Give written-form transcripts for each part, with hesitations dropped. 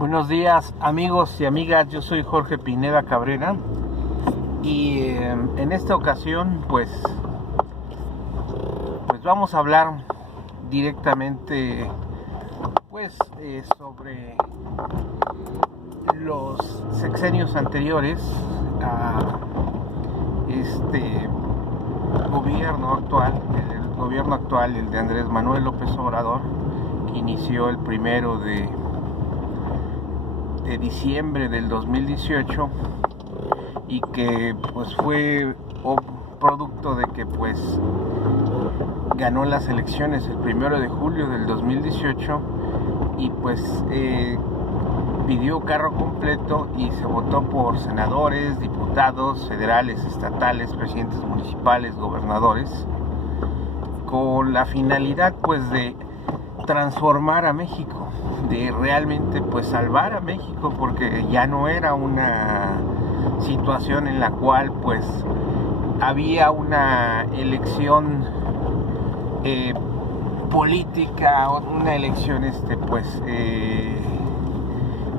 Buenos días, amigos y amigas, yo soy Jorge Pineda Cabrera y en esta ocasión pues vamos a hablar directamente sobre los sexenios anteriores a este gobierno actual, el gobierno actual, el de Andrés Manuel López Obrador, que inició el 1 de diciembre del 2018 y que pues fue producto de que pues ganó las elecciones el 1 de julio del 2018 y pues pidió cargo completo y se votó por senadores, diputados federales, estatales, presidentes municipales, gobernadores, con la finalidad pues de transformar a México, de realmente pues salvar a México, porque ya no era una situación en la cual pues había una elección política, una elección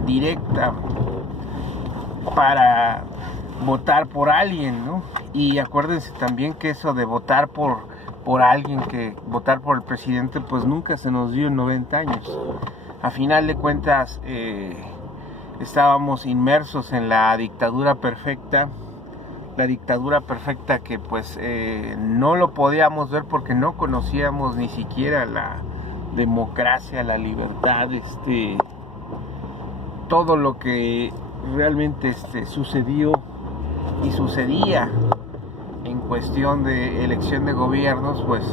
directa para votar por alguien, ¿no? Y acuérdense también que eso de votar por alguien, que votar por el presidente, pues nunca se nos dio en 90 años. A final de cuentas, estábamos inmersos en la dictadura perfecta que pues no lo podíamos ver porque no conocíamos ni siquiera la democracia, la libertad, todo lo que realmente sucedió y sucedía en cuestión de elección de gobiernos, pues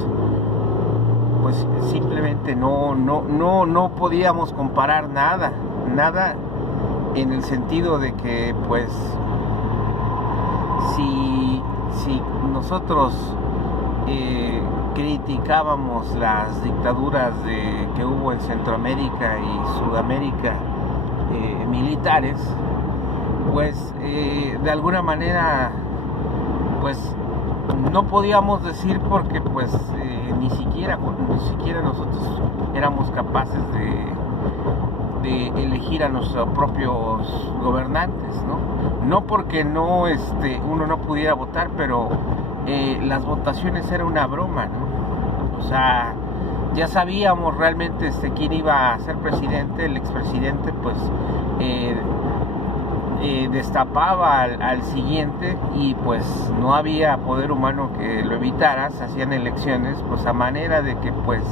simplemente no podíamos comparar nada en el sentido de que pues si nosotros criticábamos las dictaduras que hubo en Centroamérica y Sudamérica, militares, pues de alguna manera pues no podíamos decir, porque pues ni siquiera nosotros éramos capaces de elegir a nuestros propios gobernantes, no porque uno no pudiera votar, pero las votaciones era una broma, ¿no? O sea, ya sabíamos realmente quién iba a ser presidente. El expresidente pues destapaba al siguiente y pues no había poder humano que lo evitara. Se hacían elecciones pues a manera de que pues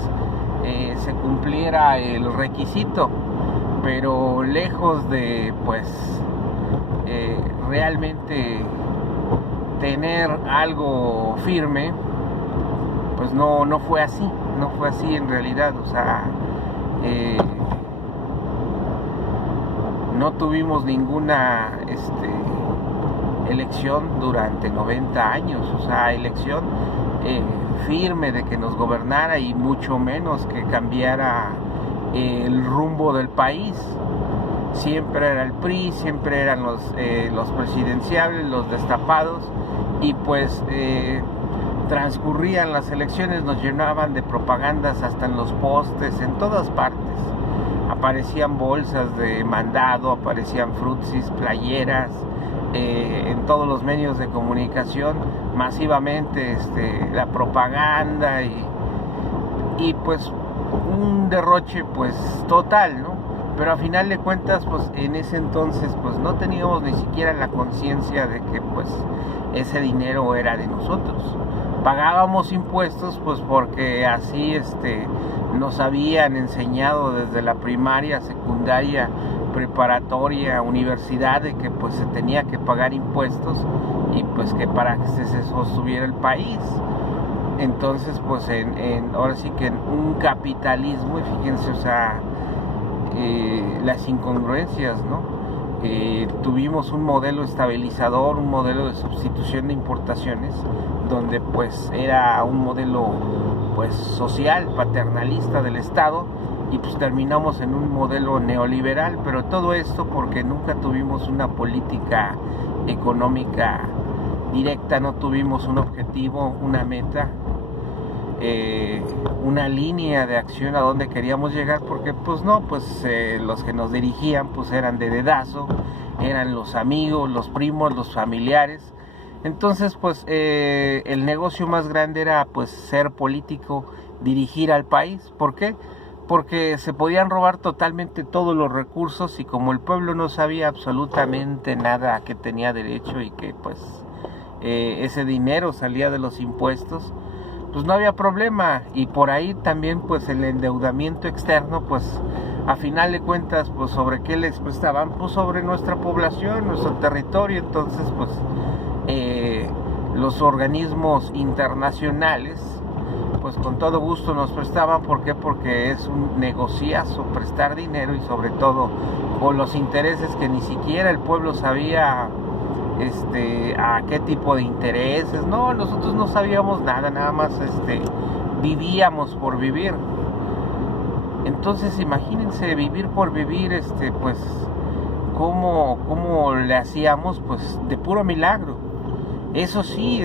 se cumpliera el requisito, pero lejos de pues realmente tener algo firme, pues no fue así en realidad. O sea, no tuvimos ninguna elección durante 90 años, o sea, elección firme de que nos gobernara, y mucho menos que cambiara el rumbo del país. Siempre era el PRI, siempre eran los presidenciables, los destapados, y pues transcurrían las elecciones, nos llenaban de propagandas hasta en los postes, en todas partes. Aparecían bolsas de mandado, aparecían frutsis, playeras, en todos los medios de comunicación, masivamente la propaganda y pues un derroche pues total, ¿no? Pero a final de cuentas pues en ese entonces pues no teníamos ni siquiera la conciencia de que pues ese dinero era de nosotros. Pagábamos impuestos pues porque así nos habían enseñado desde la primaria, secundaria, preparatoria, universidad, de que pues se tenía que pagar impuestos, y pues que para que se sostuviera el país. Entonces pues ahora sí que en un capitalismo, y fíjense, o sea, las incongruencias, ¿no? Tuvimos un modelo estabilizador, un modelo de sustitución de importaciones, donde pues era un modelo pues social, paternalista del Estado, y pues terminamos en un modelo neoliberal. Pero todo esto porque nunca tuvimos una política económica directa, no tuvimos un objetivo, una meta, una línea de acción a donde queríamos llegar, porque pues no, los que nos dirigían pues eran de dedazo, eran los amigos, los primos, los familiares. Entonces pues el negocio más grande era pues ser político, dirigir al país. ¿Por qué? Porque se podían robar totalmente todos los recursos, y como el pueblo no sabía absolutamente nada a qué tenía derecho, y que pues ese dinero salía de los impuestos, pues no había problema. Y por ahí también pues el endeudamiento externo, pues a final de cuentas, pues sobre qué les prestaban, pues sobre nuestra población, nuestro territorio. Entonces pues los organismos internacionales pues con todo gusto nos prestaban. ¿Por qué? Porque es un negociazo prestar dinero, y sobre todo con los intereses que ni siquiera el pueblo sabía a qué tipo de intereses. No, nosotros no sabíamos nada, nada más vivíamos por vivir. Entonces imagínense vivir por vivir, pues cómo le hacíamos, pues de puro milagro. Eso sí,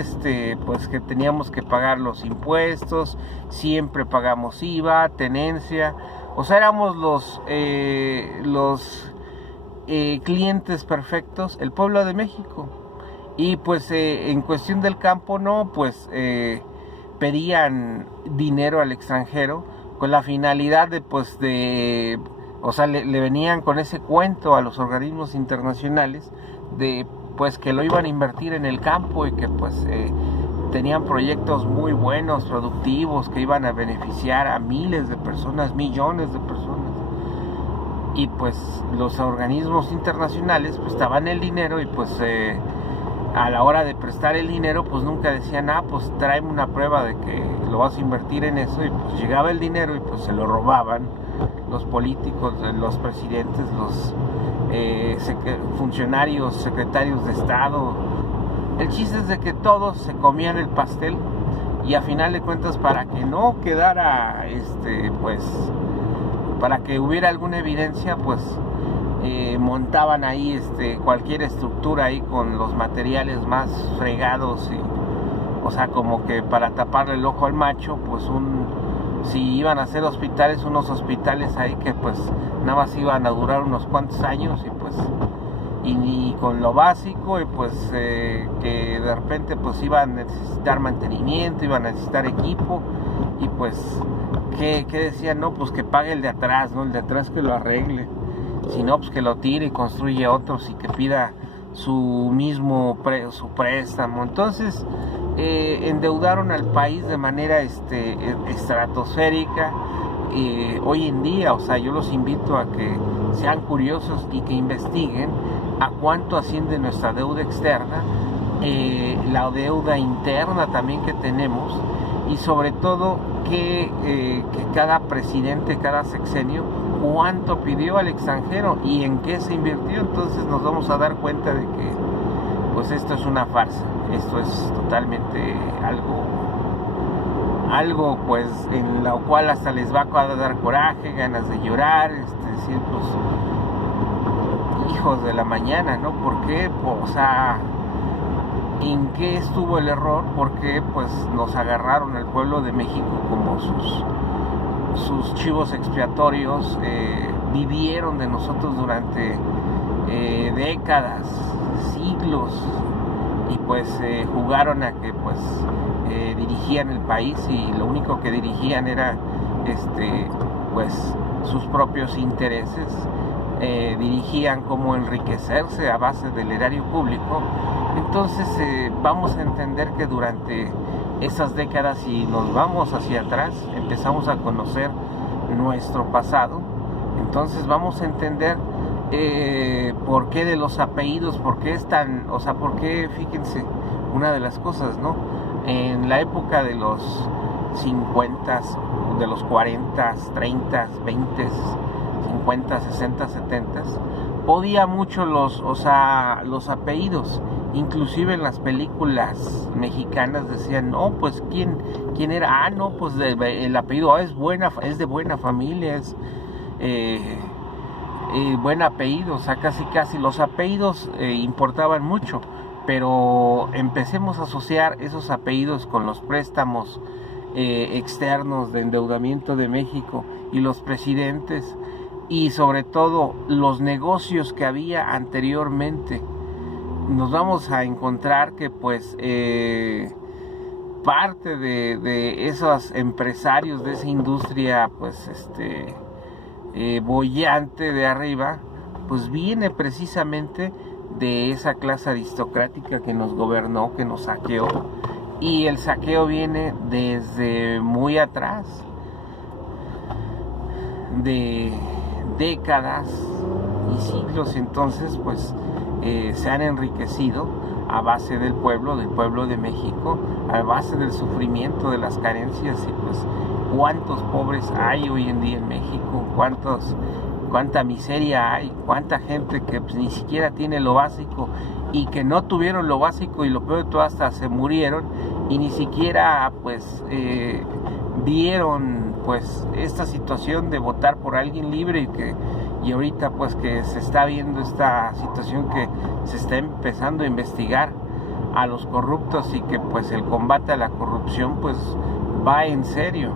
pues que teníamos que pagar los impuestos, siempre pagamos IVA, tenencia, o sea, éramos los clientes perfectos, el pueblo de México. Y pues en cuestión del campo, no, pues pedían dinero al extranjero con la finalidad o sea, le venían con ese cuento a los organismos internacionales de pues que lo iban a invertir en el campo, y que pues tenían proyectos muy buenos, productivos, que iban a beneficiar a miles de personas, millones de personas. Y pues los organismos internacionales pues daban el dinero, y pues a la hora de prestar el dinero pues nunca decían, pues tráeme una prueba de que lo vas a invertir en eso. Y pues llegaba el dinero y pues se lo robaban los políticos, los presidentes, los funcionarios, secretarios de Estado. El chiste es de que todos se comían el pastel, y a final de cuentas, para que no quedara pues para que hubiera alguna evidencia, pues montaban ahí cualquier estructura ahí con los materiales más fregados, o sea, como que para taparle el ojo al macho, pues si iban a hacer hospitales, unos hospitales ahí que pues nada más iban a durar unos cuantos años, y con lo básico, y pues que de repente pues iban a necesitar mantenimiento, iban a necesitar equipo, y pues ¿qué decían? No, pues que pague el de atrás, ¿no? El de atrás que lo arregle, si no, pues que lo tire y construye otros, y que pida su préstamo. Entonces endeudaron al país de manera estratosférica. Hoy en día, o sea, yo los invito a que sean curiosos y que investiguen a cuánto asciende nuestra deuda externa, la deuda interna también que tenemos, y sobre todo que cada presidente, cada sexenio, cuánto pidió al extranjero y en qué se invirtió. Entonces nos vamos a dar cuenta de que pues esto es una farsa, esto es totalmente algo pues en lo cual hasta les va a dar coraje, ganas de llorar, decir, pues hijos de la mañana, ¿no? ¿Por qué? O sea, ¿en qué estuvo el error? Porque pues nos agarraron al pueblo de México como sus chivos expiatorios, vivieron de nosotros durante décadas, siglos, y pues jugaron a que pues dirigían el país, y lo único que dirigían era pues sus propios intereses. Dirigían cómo enriquecerse a base del erario público. Entonces vamos a entender que durante esas décadas, si nos vamos hacia atrás, empezamos a conocer nuestro pasado, entonces vamos a entender por qué de los apellidos, por qué por qué, fíjense, una de las cosas, ¿no? En la época de los 50, de los 40, 30, 20, 50, 60, 70, podía mucho los apellidos. Inclusive en las películas mexicanas decían, no, pues ¿quién era? No, pues el apellido es de buena familia, es buen apellido. O sea, casi los apellidos importaban mucho. Pero empecemos a asociar esos apellidos con los préstamos externos de endeudamiento de México y los presidentes, y sobre todo los negocios que había anteriormente, nos vamos a encontrar que pues parte de esos empresarios de esa industria pues boyante de arriba, pues viene precisamente de esa clase aristocrática que nos gobernó, que nos saqueó, y el saqueo viene desde muy atrás, de décadas y siglos. Entonces pues se han enriquecido a base del pueblo de México, a base del sufrimiento, de las carencias, y pues cuántos pobres hay hoy en día en México, cuánta miseria hay, cuánta gente que pues ni siquiera tiene lo básico, y que no tuvieron lo básico, y lo peor de todo, hasta se murieron y ni siquiera pues vieron pues esta situación de votar por alguien libre, y ahorita pues que se está viendo esta situación, que se está empezando a investigar a los corruptos, y que pues el combate a la corrupción pues va en serio.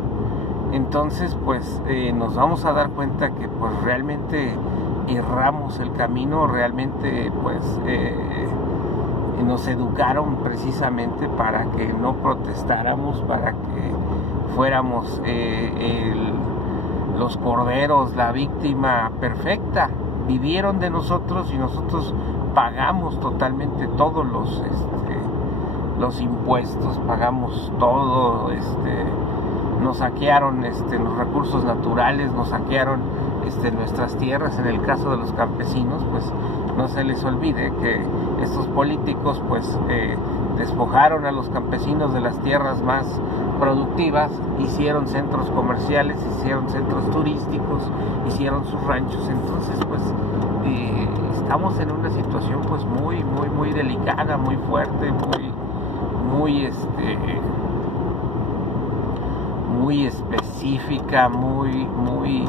Entonces pues nos vamos a dar cuenta que pues realmente erramos el camino, realmente pues nos educaron precisamente para que no protestáramos, para que fuéramos los corderos, la víctima perfecta. Vivieron de nosotros y nosotros pagamos totalmente todos los impuestos, pagamos todo, nos saquearon los recursos naturales, nos saquearon nuestras tierras. En el caso de los campesinos, pues no se les olvide que estos políticos pues despojaron a los campesinos de las tierras más productivas, hicieron centros comerciales, hicieron centros turísticos, hicieron sus ranchos. Entonces pues estamos en una situación pues muy delicada, muy fuerte, muy específica, muy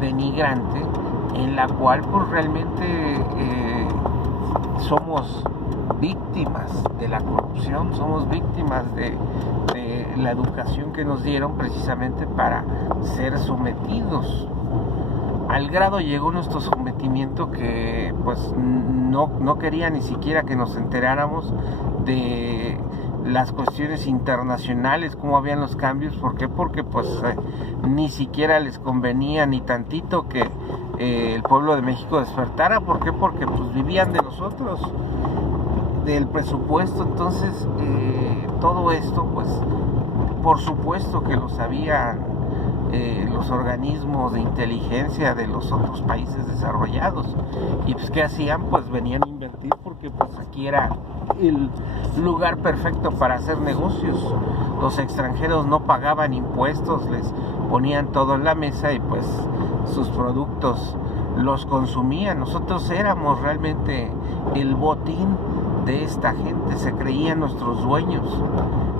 denigrante, en la cual pues realmente somos víctimas de la corrupción, somos víctimas de la educación que nos dieron precisamente para ser sometidos. Al grado llegó nuestro sometimiento que pues no quería ni siquiera que nos enteráramos de las cuestiones internacionales, cómo habían los cambios. ¿Por qué? Porque pues ni siquiera les convenía ni tantito que el pueblo de México despertara. ¿Por qué? Porque pues vivían de nosotros, del presupuesto. Entonces todo esto pues por supuesto que lo sabían los organismos de inteligencia de los otros países desarrollados. Y pues ¿qué hacían? Pues venían a invertir, porque pues aquí era el lugar perfecto para hacer negocios. Los extranjeros no pagaban impuestos, les ponían todo en la mesa y pues sus productos los consumían. Nosotros éramos realmente el botín de esta gente, se creían nuestros dueños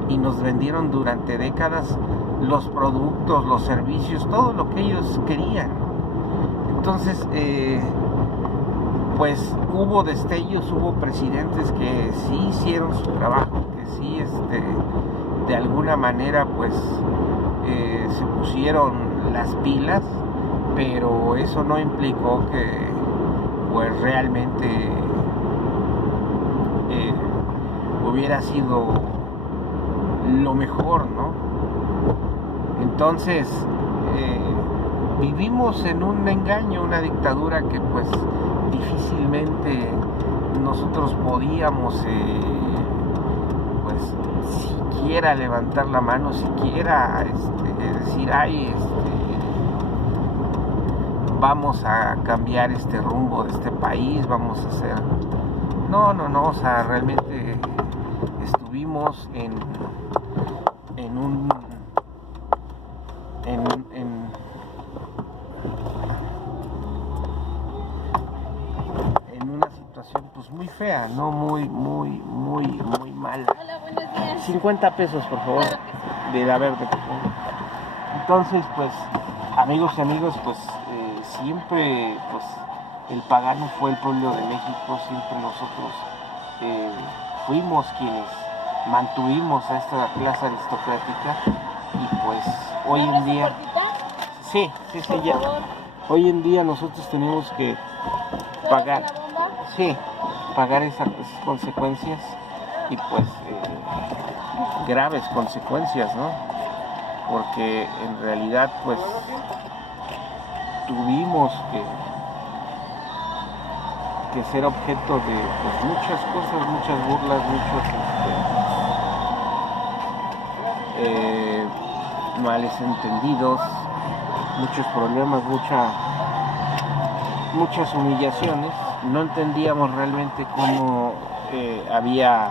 y nos vendieron durante décadas los productos, los servicios, todo lo que ellos querían. Entonces pues hubo destellos, hubo presidentes que sí hicieron su trabajo, que sí de alguna manera pues se pusieron las pilas, pero eso no implicó que pues realmente hubiera sido lo mejor, ¿no? Entonces vivimos en un engaño, una dictadura que pues difícilmente nosotros podíamos pues siquiera levantar la mano, siquiera decir ay, vamos a cambiar este rumbo de este país, vamos a hacer... No, o sea, realmente estuvimos en una situación pues muy fea, ¿no? Muy mala. Hola, buenos días. 50 pesos, por favor. Claro que sí. De la verde, por favor. Entonces, pues, amigos y amigas, pues, siempre, pues, el pagano fue el pueblo de México. Siempre nosotros fuimos quienes mantuvimos a esta clase aristocrática y pues hoy en día, sí, ya. Hoy en día nosotros tenemos que pagar, sí, pagar esas consecuencias y pues graves consecuencias, ¿no? Porque en realidad pues tuvimos que ser objeto de pues, muchas cosas, muchas burlas, muchos males entendidos, muchos problemas, muchas humillaciones. No entendíamos realmente cómo había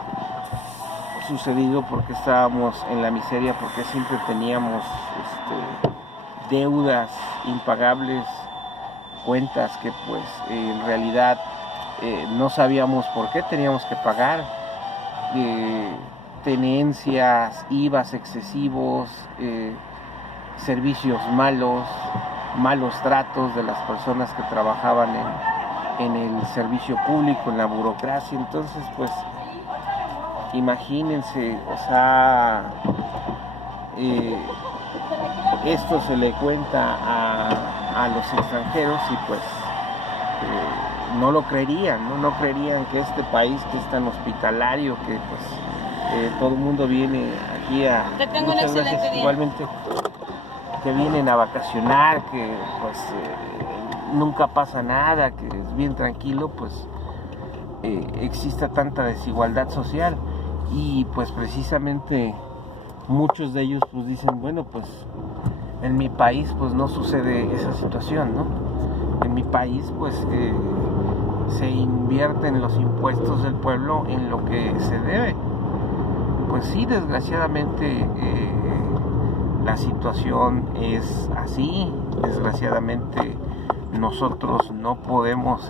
sucedido, porque estábamos en la miseria, porque siempre teníamos deudas impagables, cuentas que pues en realidad no sabíamos por qué teníamos que pagar, tenencias, IVAs excesivos, servicios malos tratos de las personas que trabajaban en el servicio público, en la burocracia. Entonces pues imagínense, o sea, esto se le cuenta a los extranjeros y pues no lo creerían, no creerían que este país que es tan hospitalario, que pues todo el mundo viene aquí a... Que tenga un excelente día. Igualmente, que vienen a vacacionar, que pues nunca pasa nada, que es bien tranquilo, pues exista tanta desigualdad social. Y pues precisamente muchos de ellos pues dicen, bueno, pues en mi país pues no sucede esa situación, ¿no? En mi país pues se invierten los impuestos del pueblo en lo que se debe. Pues sí, desgraciadamente la situación es así. Desgraciadamente nosotros no podemos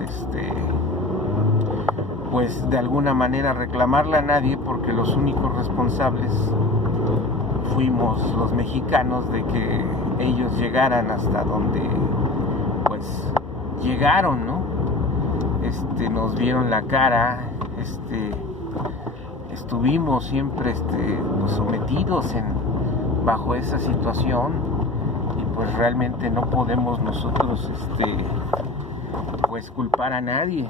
pues de alguna manera reclamarle a nadie, porque los únicos responsables fuimos los mexicanos de que ellos llegaran hasta donde pues llegaron, ¿no? Nos vieron la cara, estuvimos siempre pues, sometidos bajo esa situación, y pues realmente no podemos nosotros pues culpar a nadie.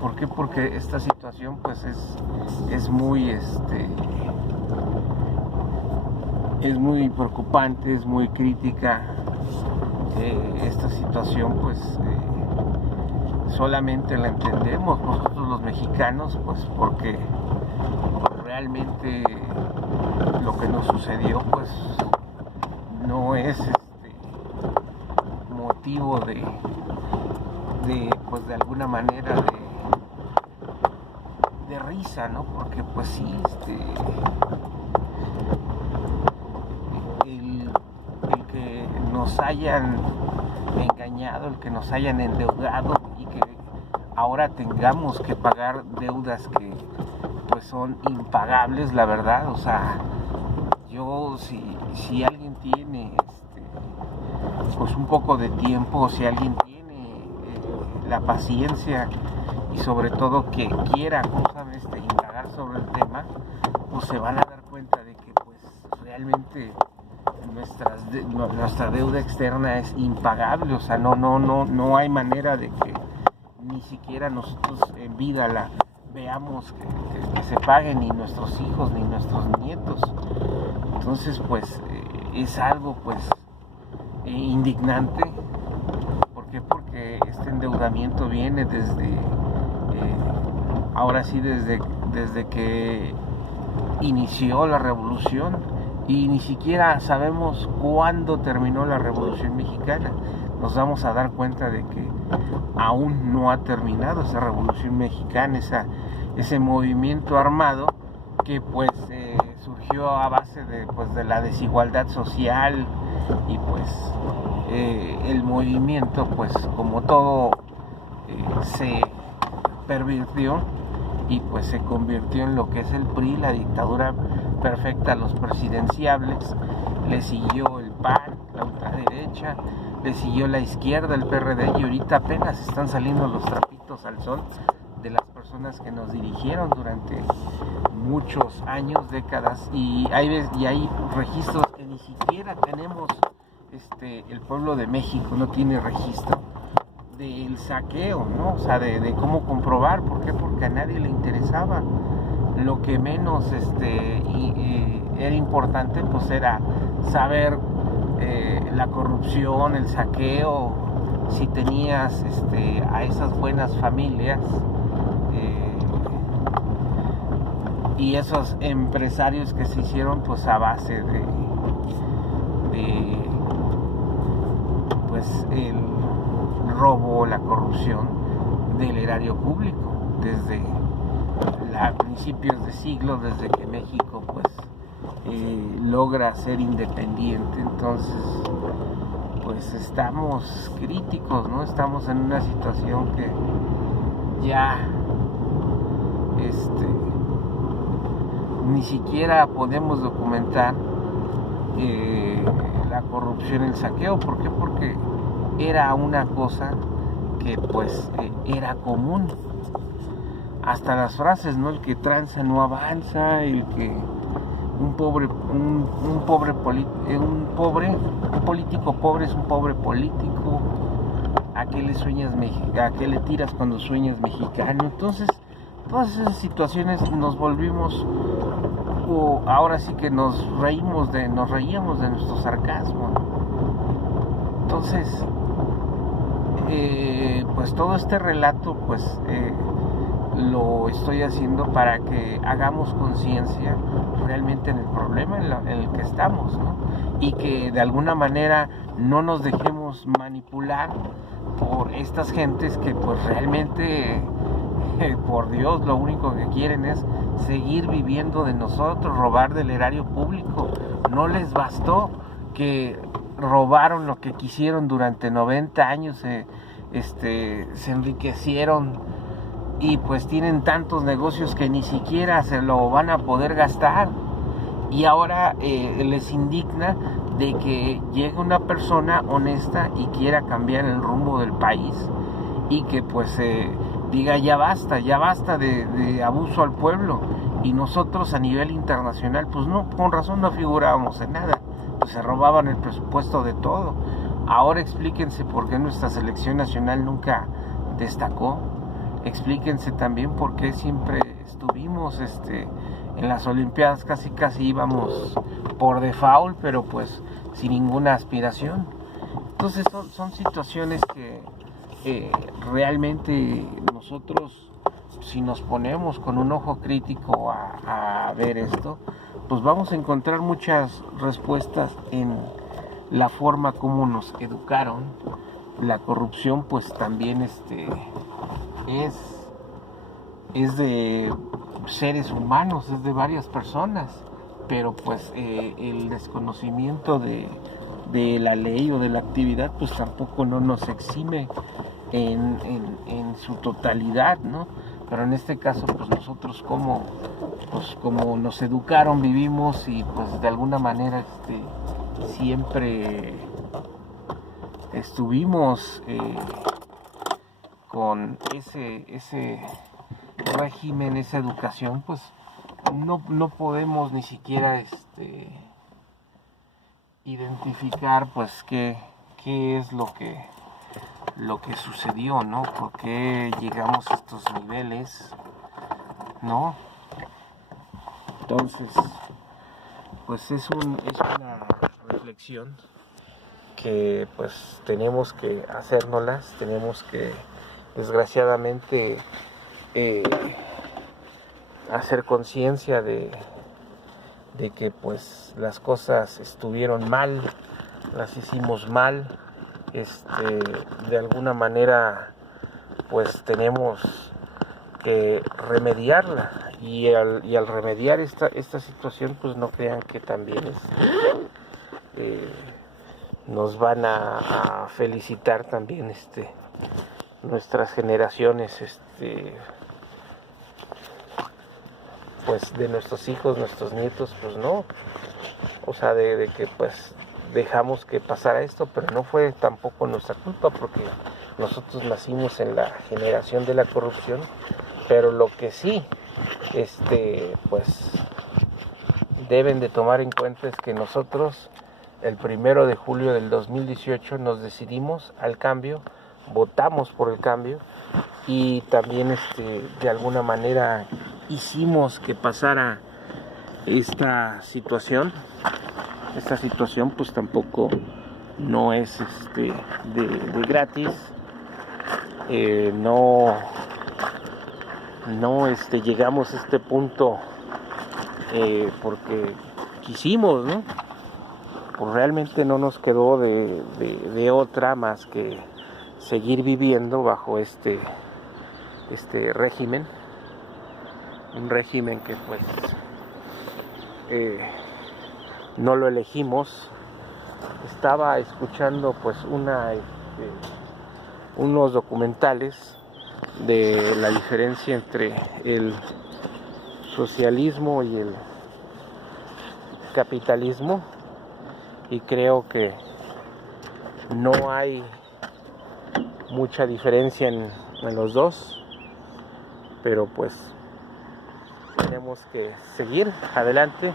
¿Por qué? Porque esta situación pues es muy es muy preocupante, es muy crítica. Esta situación pues solamente la entendemos nosotros los mexicanos, pues porque realmente lo que nos sucedió pues no es motivo de pues de alguna manera de risa, ¿no? Porque pues sí, el que nos hayan engañado, el que nos hayan endeudado y que ahora tengamos que pagar deudas que pues son impagables, la verdad. O sea, yo si alguien tiene pues un poco de tiempo, si alguien tiene la paciencia y sobre todo que quiera, indagar sobre el tema, pues se van a dar cuenta de que pues realmente nuestra deuda externa es impagable. O sea, no hay manera de que ni siquiera nosotros en vida la veamos que se pague, ni nuestros hijos ni nuestros nietos. Entonces pues es algo pues indignante. ¿Por qué? Porque este endeudamiento viene desde ahora sí desde que inició la revolución, y ni siquiera sabemos cuándo terminó la Revolución Mexicana. Nos vamos a dar cuenta de que aún no ha terminado esa Revolución Mexicana, ese movimiento armado que pues surgió a base de la desigualdad social, y pues el movimiento pues como todo se pervirtió y pues se convirtió en lo que es el PRI, la dictadura perfecta, los presidenciables. Le siguió el PAN, la ultraderecha, le siguió la izquierda, el PRD, y ahorita apenas están saliendo los trapitos al sol de las personas personas que nos dirigieron durante muchos años, décadas, y hay registros que ni siquiera tenemos. El pueblo de México no tiene registro del saqueo, ¿no? O sea, de cómo comprobar. ¿Por qué? Porque a nadie le interesaba. Lo que menos era importante, pues era saber la corrupción, el saqueo, si tenías a esas buenas familias y esos empresarios que se hicieron pues a base de pues el robo, la corrupción del erario público desde principios de siglo, desde que México pues logra ser independiente. Entonces pues estamos críticos, ¿no? Estamos en una situación que ya ni siquiera podemos documentar la corrupción, el saqueo. ¿Por qué? Porque era una cosa que pues era común. Hasta las frases, ¿no? El que tranza no avanza, el que un político pobre es un pobre político. ¿A qué le tiras cuando sueñas mexicano? Entonces, todas esas situaciones nos volvimos, ahora sí que nos reíamos de nuestro sarcasmo, ¿no? Entonces, pues todo este relato, pues lo estoy haciendo para que hagamos conciencia realmente en el problema en el que estamos, ¿no? Y que de alguna manera no nos dejemos manipular por estas gentes que pues realmente por Dios lo único que quieren es seguir viviendo de nosotros, robar del erario público. No les bastó que robaron lo que quisieron durante 90 años, se enriquecieron y pues tienen tantos negocios que ni siquiera se lo van a poder gastar, y ahora les indigna de que llegue una persona honesta y quiera cambiar el rumbo del país y que pues diga ya basta de abuso al pueblo. Y nosotros a nivel internacional pues no, con razón no figurábamos en nada, pues se robaban el presupuesto de todo. Ahora explíquense por qué nuestra selección nacional nunca destacó. Explíquense también por qué siempre estuvimos en las Olimpiadas, casi íbamos por default, pero pues sin ninguna aspiración. Entonces son situaciones que realmente nosotros, si nos ponemos con un ojo crítico a ver esto, pues vamos a encontrar muchas respuestas en la forma como nos educaron. La corrupción pues también es de seres humanos, es de varias personas, pero pues el desconocimiento de la ley o de la actividad pues tampoco no nos exime en su totalidad, ¿no? Pero en este caso pues nosotros como nos educaron, vivimos y pues de alguna manera siempre estuvimos con ese régimen, esa educación, pues no podemos ni siquiera identificar pues qué es lo que sucedió, ¿no? ¿Por qué llegamos a estos niveles, ¿no? Entonces, pues es una reflexión que pues tenemos que hacérnoslas, tenemos que desgraciadamente hacer conciencia de que pues las cosas estuvieron mal, las hicimos mal, de alguna manera pues tenemos que remediarla, y al remediar esta situación pues no crean que también nos van a felicitar también nuestras generaciones, pues de nuestros hijos, nuestros nietos, pues no, o sea, de que pues dejamos que pasara esto, pero no fue tampoco nuestra culpa, porque nosotros nacimos en la generación de la corrupción Pero lo que sí, pues deben de tomar en cuenta es que nosotros el 1 de julio del 2018 nos decidimos al cambio, votamos por el cambio y también de alguna manera hicimos que pasara esta situación. Esta situación pues tampoco no es de gratis. No llegamos a este punto porque quisimos, ¿no? Pues realmente no nos quedó de otra más que seguir viviendo bajo este régimen, un régimen que pues no lo elegimos. Estaba escuchando pues unos documentales de la diferencia entre el socialismo y el capitalismo, y creo que no hay mucha diferencia en los dos, pero pues tenemos que seguir adelante,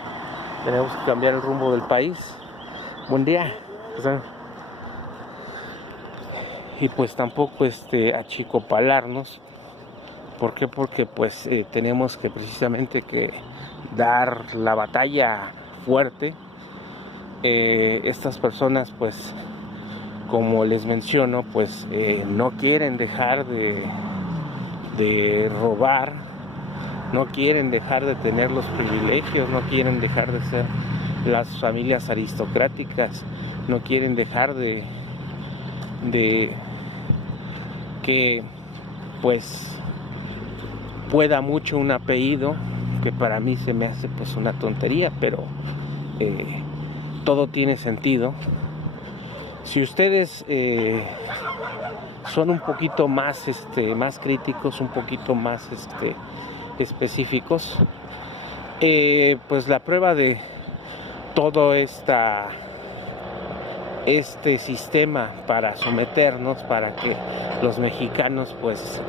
tenemos que cambiar el rumbo del país. Buen día. Y pues tampoco achicopalarnos. ¿Por qué? Porque pues tenemos que precisamente que dar la batalla fuerte. Estas personas pues, como les menciono, pues no quieren dejar de robar, no quieren dejar de tener los privilegios, no quieren dejar de ser las familias aristocráticas, no quieren dejar de que pues pueda mucho un apellido, que para mí se me hace pues una tontería, pero todo tiene sentido. Si ustedes son un poquito más críticos, un poquito más específicos, pues la prueba de todo este sistema para someternos, para que los mexicanos pues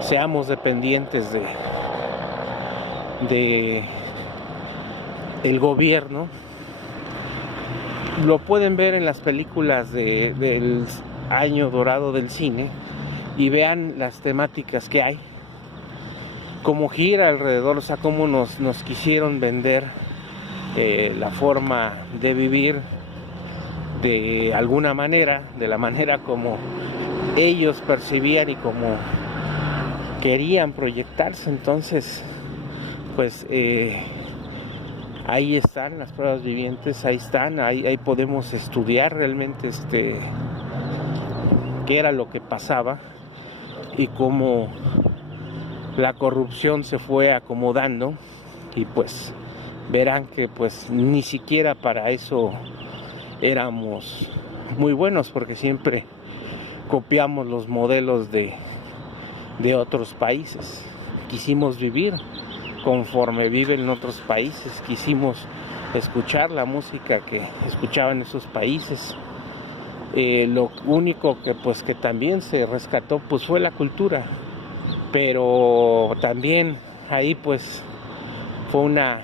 seamos dependientes de el gobierno, lo pueden ver en las películas del año dorado del cine, y vean las temáticas que hay, cómo gira alrededor, o sea, cómo nos quisieron vender la forma de vivir de alguna manera, de la manera como ellos percibían y como querían proyectarse. Entonces pues ahí están las pruebas vivientes, ahí están, ahí podemos estudiar realmente qué era lo que pasaba y cómo la corrupción se fue acomodando, y pues verán que pues ni siquiera para eso éramos muy buenos, porque siempre copiamos los modelos de otros países. Quisimos vivir conforme viven en otros países, quisimos escuchar la música que escuchaban esos países. Lo único que también se rescató pues fue la cultura, pero también ahí pues fue una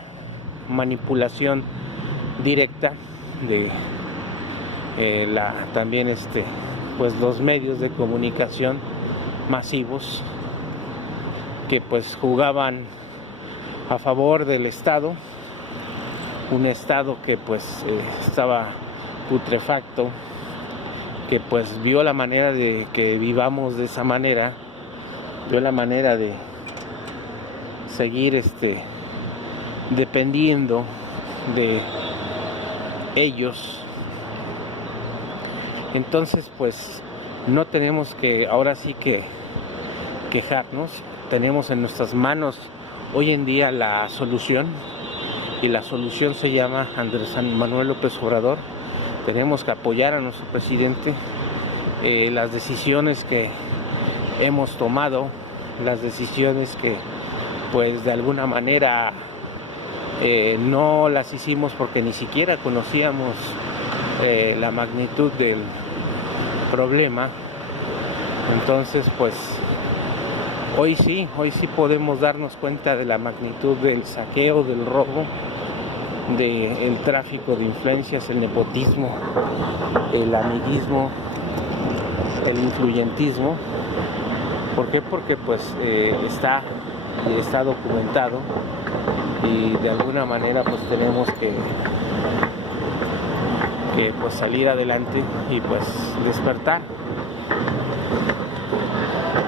manipulación directa de también pues los medios de comunicación masivos, que pues jugaban a favor del Estado, un Estado que pues estaba putrefacto, que pues vio la manera de que vivamos de esa manera, vio la manera de seguir dependiendo de ellos. Entonces pues no tenemos que ahora sí que quejarnos, tenemos en nuestras manos hoy en día la solución, y la solución se llama Andrés Manuel López Obrador. Tenemos que apoyar a nuestro presidente, las decisiones que hemos tomado, las decisiones que pues de alguna manera no las hicimos porque ni siquiera conocíamos la magnitud del problema. Entonces pues hoy sí podemos darnos cuenta de la magnitud del saqueo, del robo, del tráfico de influencias, el nepotismo, el amiguismo, el influyentismo. ¿Por qué? Porque pues está documentado, y de alguna manera pues tenemos que pues salir adelante y pues despertar.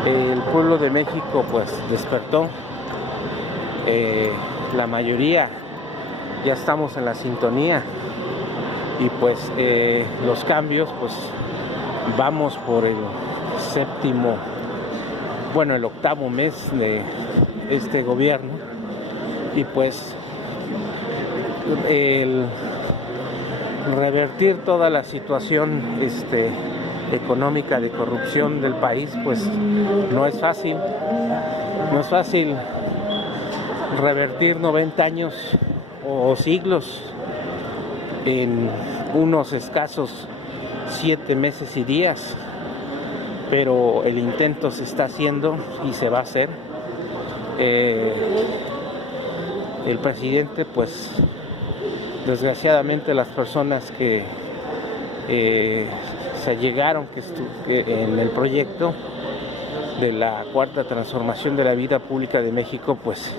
El pueblo de México pues despertó, la mayoría ya estamos en la sintonía, y pues los cambios, pues vamos por el octavo mes de este gobierno, y pues el revertir toda la situación económica de corrupción del país, pues no es fácil revertir 90 años o siglos en unos escasos 7 meses y días, pero el intento se está haciendo y se va a hacer. El presidente, pues desgraciadamente las personas que se allegaron en el proyecto de la cuarta transformación de la vida pública de México, pues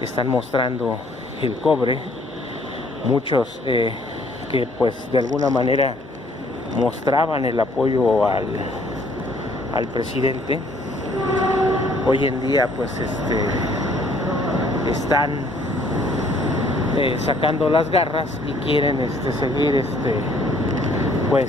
están mostrando el cobre. Muchos que pues de alguna manera mostraban el apoyo al presidente, hoy en día pues están sacando las garras y quieren seguir pues